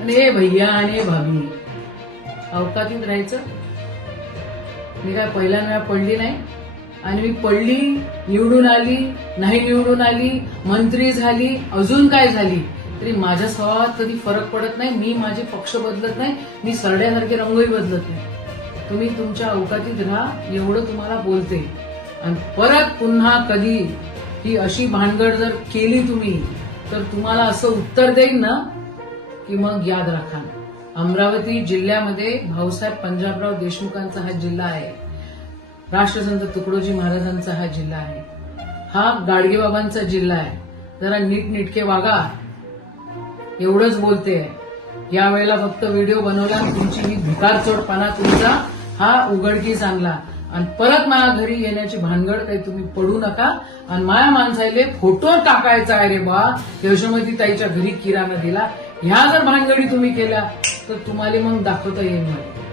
आणि हे भैया आणि हे भाभी अवकातीत राहायचं. मी काय पहिल्यांदा पडली नाही, आणि मी पडली, निवडून आली, नाही निवडून आली, मंत्री झाली, अजून काय झाली तरी माझ्या स्वभावात कधी फरक पडत नाही. मी माझे पक्ष बदलत नाही, मी सरड्यासारखे रंगही बदलत नाही. तुम्ही तुमच्या अवकातीत राहा एवढं तुम्हाला बोलते. आणि परत पुन्हा कधी ही अशी भानगड जर केली तुम्ही तर तुम्हाला असं उत्तर देईन ना की मग याद राखा. अमरावती जिल्ह्यामध्ये भाऊसाहेब पंजाबराव देशमुखांचा हा जिल्हा आहे. राष्ट्रसंत तुकडोजी महाराजांचा हा जिल्हा आहे. हा गाडगेबाबांचा जिल्हा आहे. जरा नीटनेटके वागा एवढंच बोलते. यावेळेला फक्त व्हिडिओ बनवला, तुमची ही भिकारचोटपणा तुमचा हा उघडकीस आणला. आणि परत माझ्या घरी येण्याची भानगड काही तुम्ही पडू नका. आणि माया माणसाले फोटो टाकायचा आहे रे बा, यशोमती ताईच्या घरी किराणा दिला. ह्या जर भानगडी तुम्ही केल्या तर तुम्हाला मग दाखवता येईल मला.